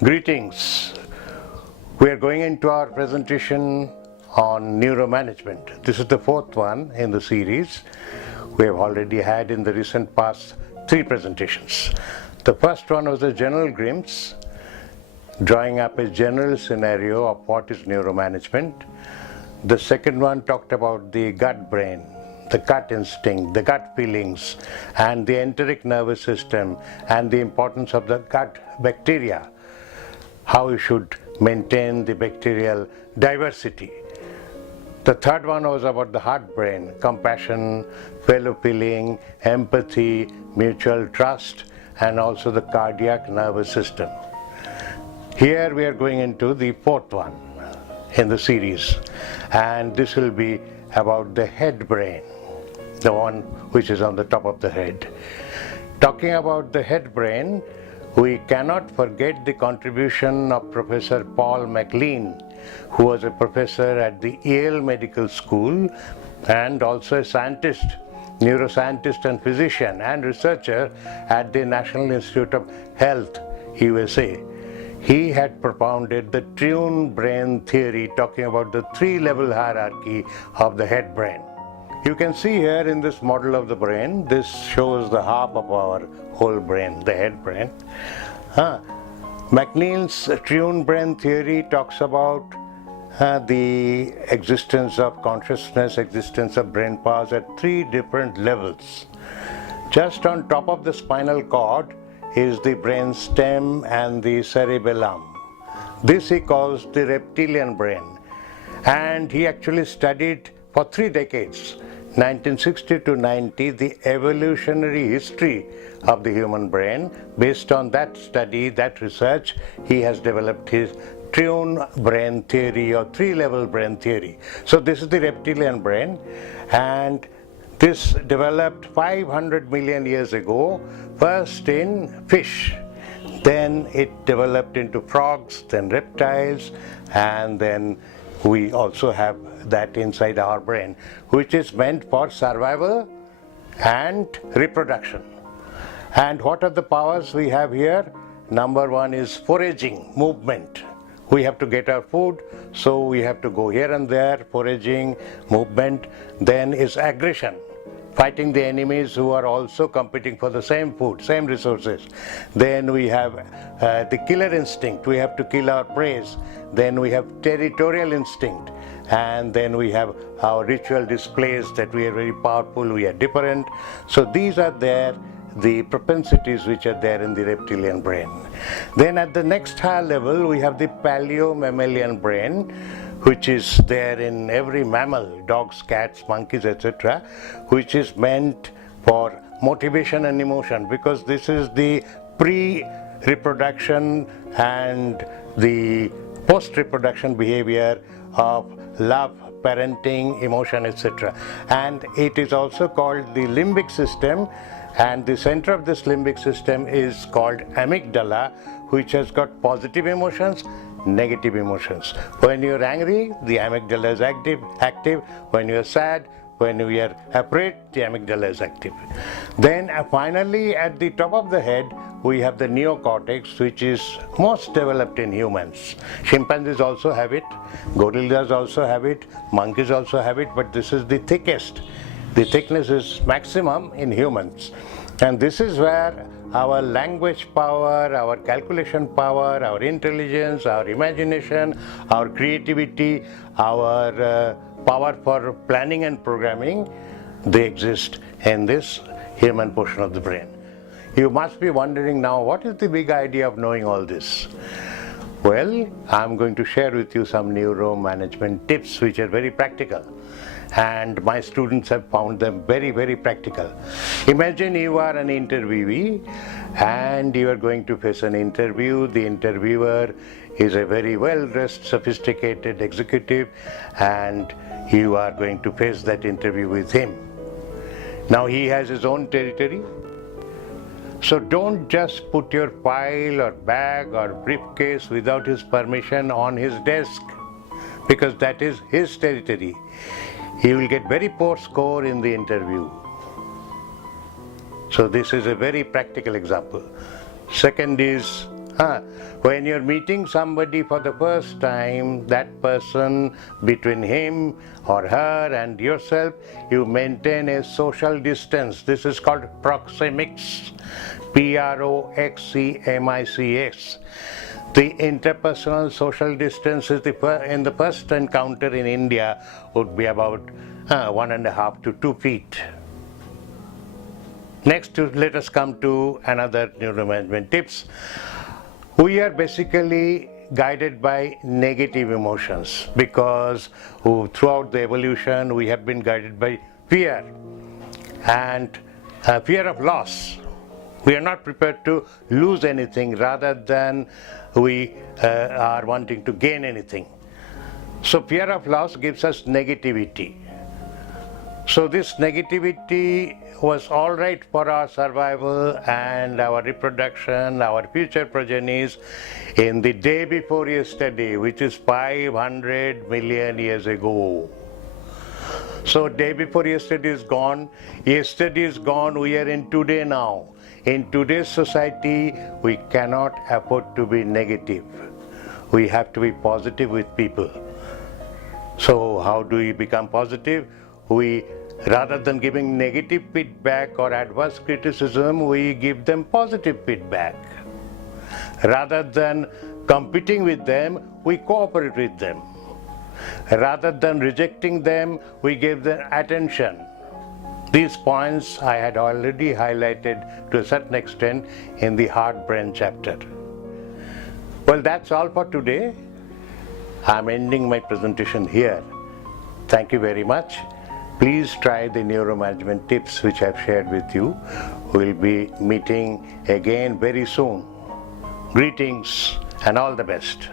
Greetings. We are going into our presentation on neuromanagement. This is the fourth one in the series. We have already had in the recent past 3 presentations. The first one was a general glimpse, drawing up a general scenario of what is neuromanagement. The second one talked about the gut brain, the gut instinct, the gut feelings, and the enteric nervous system, and the importance of the gut bacteria, how you should maintain the bacterial diversity. The third one was about the heart brain, compassion, fellow feeling, empathy, mutual trust, and also the cardiac nervous system. Here we are going into the fourth one in the series, and this will be about the head brain, the one which is on the top of the head. Talking about the head brain, we cannot forget the contribution of Professor Paul MacLean, who was a professor at the Yale Medical School and also a scientist, neuroscientist and physician and researcher at the National Institute of Health, USA. He had propounded the Tune brain theory, talking about the 3-level hierarchy of the head brain. You can see here in this model of the brain, this shows the half of our whole brain, the head brain. MacLean's Tune brain theory talks about the existence of consciousness, existence of brain powers at 3 different levels. Just on top of the spinal cord is the brain stem and the cerebellum. This he calls the reptilian brain, and he actually studied for 3 decades, 1960 to 90, the evolutionary history of the human brain. Based on that study, that research, he has developed his Tune brain theory or 3-level brain theory. So this is the reptilian brain, and this developed 500 million years ago, first in fish. Then it developed into frogs, then reptiles, and then we also have that inside our brain, which is meant for survival and reproduction. And what are the powers we have here? Number 1 is foraging movement. We have to get our food, so we have to go here and there, foraging movement. Then is aggression, fighting the enemies who are also competing for the same food, same resources. Then we have the killer instinct, we have to kill our prey. Then we have territorial instinct, and then we have our ritual displays that we are very powerful, we are different. So these are there, the propensities which are there in the reptilian brain. Then at the next higher level, we have the paleo-mammalian brain, which is there in every mammal, dogs, cats, monkeys, etc., which is meant for motivation and emotion, because this is the pre-reproduction and the post-reproduction behavior of love, parenting, emotion, etc. And it is also called the limbic system, and the center of this limbic system is called amygdala, which has got positive emotions, negative emotions. When you are angry, the amygdala is active. When you are sad, when you are afraid, the amygdala is active. Then finally at the top of the head, we have the neocortex, which is most developed in humans. Chimpanzees also have it, gorillas also have it, monkeys also have it, but this is the thickest. The thickness is maximum in humans, and this is where our language power, our calculation power, our intelligence, our imagination, our creativity, our power for planning and programming, they exist in this human portion of the brain. You must be wondering now, what is the big idea of knowing all this? Well, I'm going to share with you some neuro management tips which are very practical, and my students have found them very, very practical. Imagine you are an interviewee and you are going to face an interview. The interviewer is a very well-dressed, sophisticated executive, and you are going to face that interview with him. Now he has his own territory, so don't just put your file or bag or briefcase without his permission on his desk, because that is his territory. He will get very poor score in the interview. So this is a very practical example. Second is When you're meeting somebody for the first time, that person, between him or her and yourself, you maintain a social distance. This is called proxemics. Proxemics. The interpersonal social distance is in the first encounter in India would be about 1.5 to 2 feet. Next, let us come to another neuromanagement tips. We are basically guided by negative emotions because throughout the evolution we have been guided by fear and fear of loss. We are not prepared to lose anything rather than we are wanting to gain anything. So fear of loss gives us negativity. So this negativity was all right for our survival and our reproduction, our future progenies in the day before yesterday, which is 500 million years ago. So day before yesterday is gone, we are in today now. In today's society, we cannot afford to be negative. We have to be positive with people. So how do we become positive? Rather than giving negative feedback or adverse criticism, we give them positive feedback. Rather than competing with them, we cooperate with them. Rather than rejecting them, we give them attention. These points I had already highlighted to a certain extent in the heart-brain chapter. Well, that's all for today. I'm ending my presentation here. Thank you very much. Please try the neuromanagement tips which I've shared with you. We'll be meeting again very soon. Greetings and all the best.